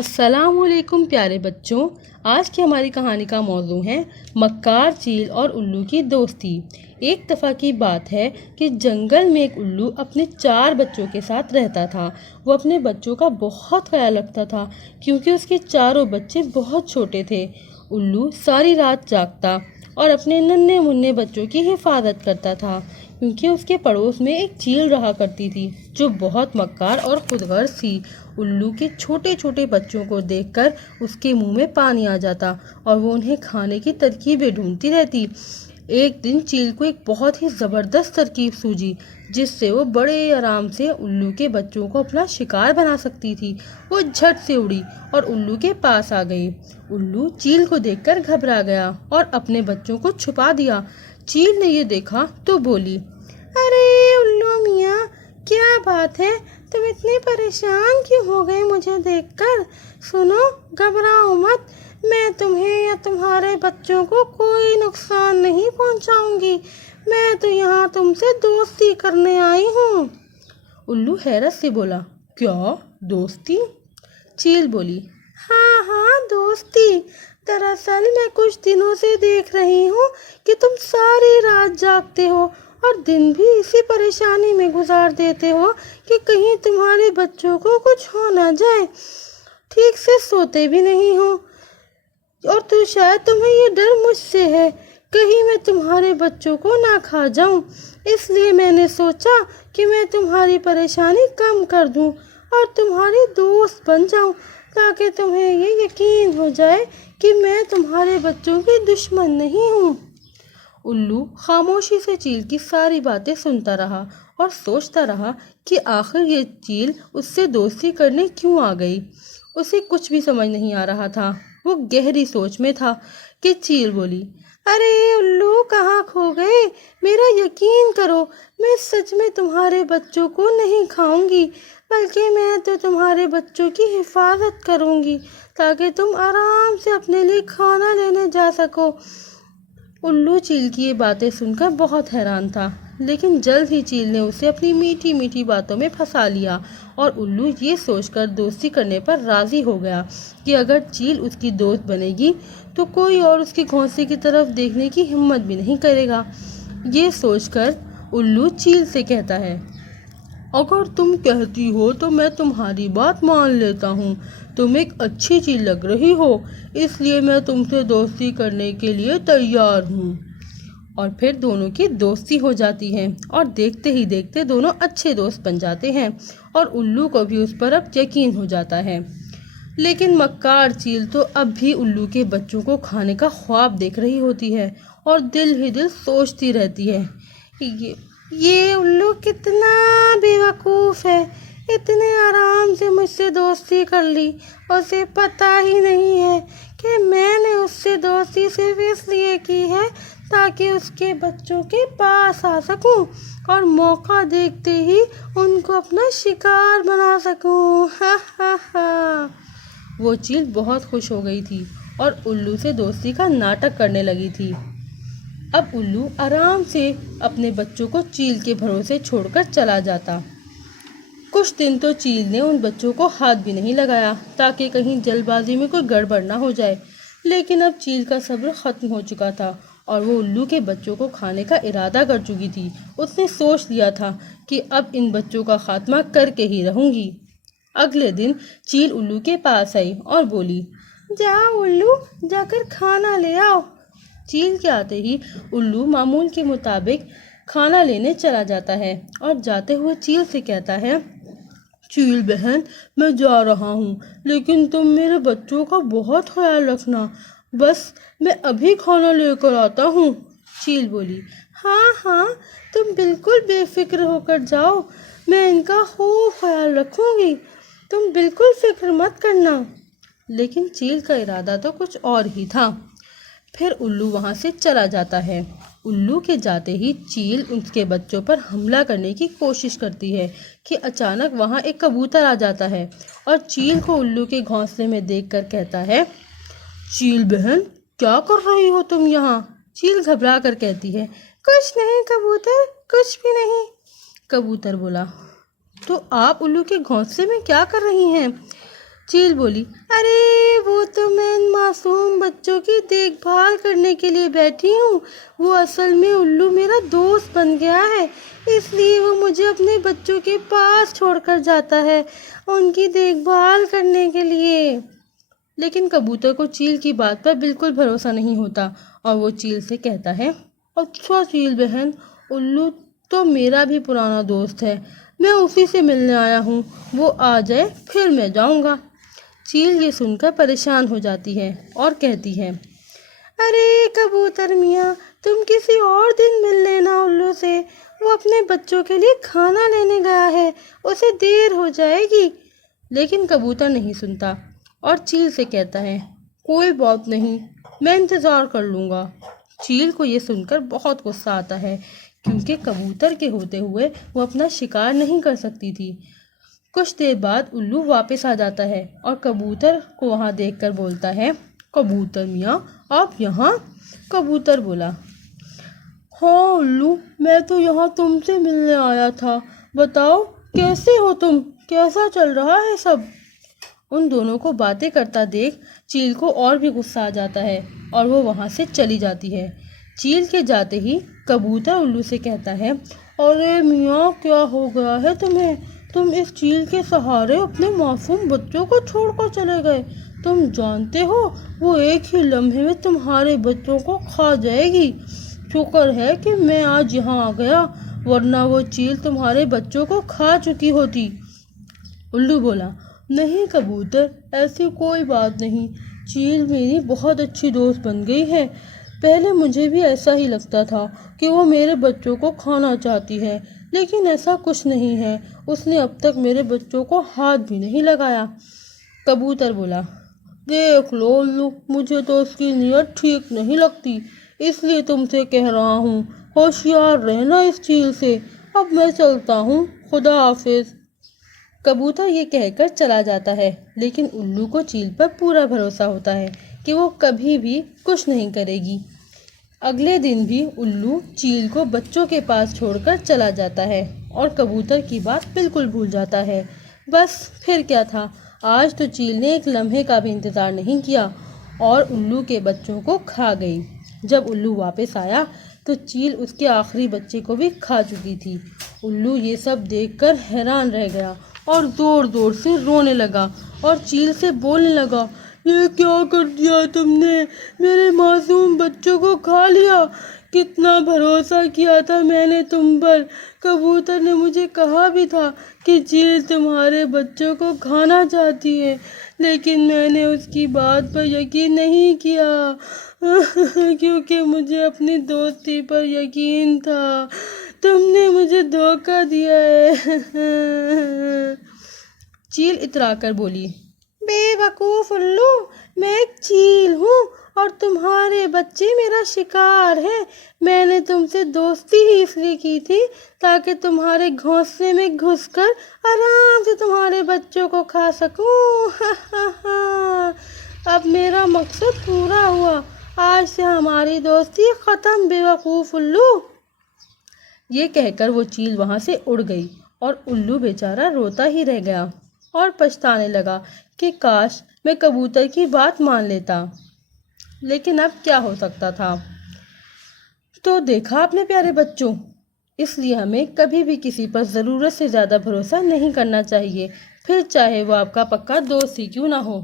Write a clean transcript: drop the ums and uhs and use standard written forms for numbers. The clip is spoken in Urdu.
السلام علیکم پیارے بچوں، آج کی ہماری کہانی کا موضوع ہے مکار چیل اور الو کی دوستی۔ ایک دفعہ کی بات ہے کہ جنگل میں ایک الو اپنے 4 بچوں کے ساتھ رہتا تھا۔ وہ اپنے بچوں کا بہت خیال رکھتا تھا کیونکہ اس کے چاروں بچے بہت چھوٹے تھے۔ الو ساری رات جاگتا اور اپنے ننھے منھے بچوں کی حفاظت کرتا تھا کیونکہ اس کے پڑوس میں ایک چیل رہا کرتی تھی جو بہت مکار اور خود غرض تھی۔ الو کے چھوٹے چھوٹے بچوں کو دیکھ کر اس کے منہ میں پانی آ جاتا اور وہ انہیں کھانے کی ترکیبیں ڈھونڈتی رہتی۔ ایک دن چیل کو ایک بہت ہی زبردست ترکیب سوجی جس سے وہ بڑے آرام سے الو کے بچوں کو اپنا شکار بنا سکتی تھی۔ وہ جھٹ سے اڑی اور الو کے پاس آ گئی۔ الو چیل کو دیکھ کر گھبرا گیا اور اپنے بچوں کو چھپا دیا۔ چیل نے یہ دیکھا تو بولی، ارے الو میاں، کیا بات ہے؟ تم اتنے پریشان کیوں ہو گئے مجھے دیکھ کر؟ سنو، گھبراؤ مت، میں تمہیں یا تمہارے بچوں کو کوئی نقصان نہیں پہنچاؤں گی۔ میں تو یہاں تم سے دوستی کرنے آئی ہوں۔ الو حیرت سے بولا، کیا دوستی؟ چیل بولی، ہاں دوستی۔ دراصل میں کچھ دنوں سے دیکھ رہی ہوں کہ تم ساری رات جاگتے ہو اور دن بھی اسی پریشانی میں گزار دیتے ہو کہ کہیں تمہارے بچوں کو کچھ ہو نہ جائے۔ ٹھیک سے سوتے بھی نہیں ہو اور تو شاید تمہیں یہ ڈر مجھ سے ہے کہیں میں تمہارے بچوں کو نہ کھا جاؤں۔ اس لیے میں نے سوچا کہ میں تمہاری پریشانی کم کر دوں اور تمہاری دوست بن جاؤں تاکہ تمہیں یہ یقین ہو جائے کہ میں تمہارے بچوں کی دشمن نہیں ہوں۔ الو خاموشی سے چیل کی ساری باتیں سنتا رہا اور سوچتا رہا کہ آخر یہ چیل اس سے دوستی کرنے کیوں آ گئی۔ اسے کچھ بھی سمجھ نہیں آ رہا تھا۔ وہ گہری سوچ میں تھا کہ چیل بولی، ارے الو، کہاں کھو گئے؟ میرا یقین کرو، میں سچ میں تمہارے بچوں کو نہیں کھاؤں گی بلکہ میں تو تمہارے بچوں کی حفاظت کروں گی تاکہ تم آرام سے اپنے لیے کھانا لینے جا سکو۔ الو چیل کی یہ باتیں سن کر بہت حیران تھا، لیکن جلد ہی چیل نے اسے اپنی میٹھی میٹھی باتوں میں پھنسا لیا اور الو یہ سوچ کر دوستی کرنے پر راضی ہو گیا کہ اگر چیل اس کی دوست بنے گی تو کوئی اور اس کے گھونسلے کی طرف دیکھنے کی ہمت بھی نہیں کرے گا۔ یہ سوچ کر الو چیل سے کہتا ہے، اگر تم کہتی ہو تو میں تمہاری بات مان لیتا ہوں۔ تم ایک اچھی چیز لگ رہی ہو، اس لیے میں تم سے دوستی کرنے کے لیے تیار ہوں۔ اور پھر دونوں کی دوستی ہو جاتی ہے اور دیکھتے ہی دیکھتے دونوں اچھے دوست بن جاتے ہیں اور الو کو بھی اس پر اب یقین ہو جاتا ہے۔ لیکن مکار چیل تو اب بھی الو کے بچوں کو کھانے کا خواب دیکھ رہی ہوتی ہے اور دل ہی دل سوچتی رہتی ہے، یہ الو کتنا بے وقوف ہے، اتنے آرام سے مجھ سے دوستی کر لی۔ اسے پتہ ہی نہیں ہے کہ میں نے اس سے دوستی صرف اس لیے کی ہے تاکہ اس کے بچوں کے پاس آ سکوں اور موقع دیکھتے ہی ان کو اپنا شکار بنا سکوں۔ ہا ہا ہا۔ وہ چیل بہت خوش ہو گئی تھی اور الو سے دوستی کا ناٹک کرنے لگی تھی۔ اب الو آرام سے اپنے بچوں کو چیل کے بھروسے چھوڑ کر چلا جاتا۔ کچھ دن تو چیل نے ان بچوں کو ہاتھ بھی نہیں لگایا تاکہ کہیں جلد بازی میں کوئی گڑبڑ نہ ہو جائے، لیکن اب چیل کا صبر ختم ہو چکا تھا اور وہ الو کے بچوں کو کھانے کا ارادہ کر چکی تھی۔ اس نے سوچ لیا تھا کہ اب ان بچوں کا خاتمہ کر کے ہی رہوں گی۔ اگلے دن چیل الو کے پاس آئی اور بولی، جاؤ الو، جا کر کھانا لے آؤ۔ چیل کے آتے ہی الو معمول کے مطابق کھانا لینے چلا جاتا ہے اور جاتے ہوئے چیل سے کہتا ہے، چیل بہن، میں جا رہا ہوں لیکن تم میرے بچوں کا بہت خیال رکھنا، بس میں ابھی کھانا لے کر آتا ہوں۔ چیل بولی، ہاں، تم بالکل بے فکر ہو کر جاؤ، میں ان کا خوب خیال رکھوں گی، تم بالکل فکر مت کرنا۔ لیکن چیل کا ارادہ تو کچھ اور ہی تھا۔ پھر الو وہاں سے چلا جاتا ہے۔ الو کے جاتے ہی چیل اس کے بچوں پر حملہ کرنے کی کوشش کرتی ہے کہ اچانک وہاں ایک کبوتر آ جاتا ہے اور چیل کو الو کے گھونسلے میں دیکھ کر کہتا ہے، چیل بہن، کیا کر رہی ہو تم یہاں؟ چیل گھبرا کر کہتی ہے، کچھ نہیں کبوتر، کچھ بھی نہیں۔ کبوتر بولا، تو آپ الو کے گھونسلے میں کیا کر رہی ہیں؟ چیل بولی، ارے وہ تو میں ان معصوم بچوں کی دیکھ بھال کرنے کے لیے بیٹھی ہوں، وہ اصل میں الو میرا دوست بن گیا ہے، اس لیے وہ مجھے اپنے بچوں کے پاس چھوڑ کر جاتا ہے ان کی دیکھ بھال کرنے کے لیے۔ لیکن کبوتر کو چیل کی بات پر بالکل بھروسہ نہیں ہوتا اور وہ چیل سے کہتا ہے، اچھا چیل بہن، الو تو میرا بھی پرانا دوست ہے، میں اسی سے ملنے آیا ہوں، وہ آ جائے پھر میں جاؤں گا۔ چیل یہ سن کر پریشان ہو جاتی ہے اور کہتی ہے، ارے کبوتر میاں، تم کسی اور دن مل لینا الو سے، وہ اپنے بچوں کے لیے کھانا لینے گیا ہے، اسے دیر ہو جائے گی۔ لیکن کبوتر نہیں سنتا اور چیل سے کہتا ہے، کوئی بات نہیں، میں انتظار کر لوں گا۔ چیل کو یہ سن کر بہت غصہ آتا ہے کیونکہ کبوتر کے ہوتے ہوئے وہ اپنا شکار نہیں کر سکتی تھی۔ کچھ دیر بعد الو واپس آ جاتا ہے اور کبوتر کو وہاں دیکھ کر بولتا ہے، کبوتر میاں آپ یہاں؟ کبوتر بولا، ہاں الو، میں تو یہاں تم سے ملنے آیا تھا، بتاؤ کیسے ہو تم، کیسا چل رہا ہے سب؟ ان دونوں کو باتیں کرتا دیکھ چیل کو اور بھی غصہ آ جاتا ہے اور وہ وہاں سے چلی جاتی ہے۔ چیل کے جاتے ہی کبوتر الو سے کہتا ہے، ارے میاں کیا ہو گیا ہے تمہیں؟ تم اس چیل کے سہارے اپنے معصوم بچوں کو چھوڑ کر چلے گئے، تم جانتے ہو وہ ایک ہی لمحے میں تمہارے بچوں کو کھا جائے گی۔ شکر ہے کہ میں آج یہاں آ گیا، ورنہ وہ چیل تمہارے بچوں کو کھا چکی ہوتی۔ الو بولا، نہیں کبوتر، ایسی کوئی بات نہیں، چیل میری بہت اچھی دوست بن گئی ہے، پہلے مجھے بھی ایسا ہی لگتا تھا کہ وہ میرے بچوں کو کھانا چاہتی ہے، لیکن ایسا کچھ نہیں ہے، اس نے اب تک میرے بچوں کو ہاتھ بھی نہیں لگایا۔ کبوتر بولا، دیکھ لو الو، مجھے تو اس کی نیت ٹھیک نہیں لگتی، اس لیے تم سے کہہ رہا ہوں، ہوشیار رہنا اس چیل سے، اب میں چلتا ہوں، خدا حافظ۔ کبوتر یہ کہہ کر چلا جاتا ہے لیکن الو کو چیل پر پورا بھروسہ ہوتا ہے کہ وہ کبھی بھی کچھ نہیں کرے گی۔ اگلے دن بھی الو چیل کو بچوں کے پاس چھوڑ کر چلا جاتا ہے اور کبوتر کی بات بالکل بھول جاتا ہے۔ بس پھر کیا تھا، آج تو چیل نے ایک لمحے کا بھی انتظار نہیں کیا اور الو کے بچوں کو کھا گئی۔ جب الو واپس آیا تو چیل اس کے آخری بچے کو بھی کھا چکی تھی۔ الو یہ سب دیکھ کر حیران رہ گیا اور زور زور سے رونے لگا اور چیل سے بولنے لگا، یہ کیا کر دیا تم نے، میرے معصوم بچوں کو کھا لیا، کتنا بھروسہ کیا تھا میں نے تم پر، کبوتر نے مجھے کہا بھی تھا کہ چیل تمہارے بچوں کو کھانا چاہتی ہے، لیکن میں نے اس کی بات پر یقین نہیں کیا کیونکہ مجھے اپنی دوستی پر یقین تھا، تم نے مجھے دھوکہ دیا ہے چیل اترا کر بولی، بے وقوف الو، میں ایک چیل ہوں اور تمہارے بچے میرا شکار ہے، میں نے تم سے دوستی ہی اس لیے کی تھی تاکہ تمہارے گھونسلے میں گھس کر آرام سے تمہارے بچوں کو کھا سکوں اب میرا مقصد پورا ہوا، آج سے ہماری دوستی ختم بے وقوف الو۔ یہ کہہ کر وہ چیل وہاں سے اڑ گئی اور الو بیچارہ روتا ہی رہ گیا اور پچھتانے لگا کہ کاش میں کبوتر کی بات مان لیتا، لیکن اب کیا ہو سکتا تھا۔ تو دیکھا اپنے پیارے بچوں، اس لیے ہمیں کبھی بھی کسی پر ضرورت سے زیادہ بھروسہ نہیں کرنا چاہیے، پھر چاہے وہ آپ کا پکا دوست ہی کیوں نہ ہو۔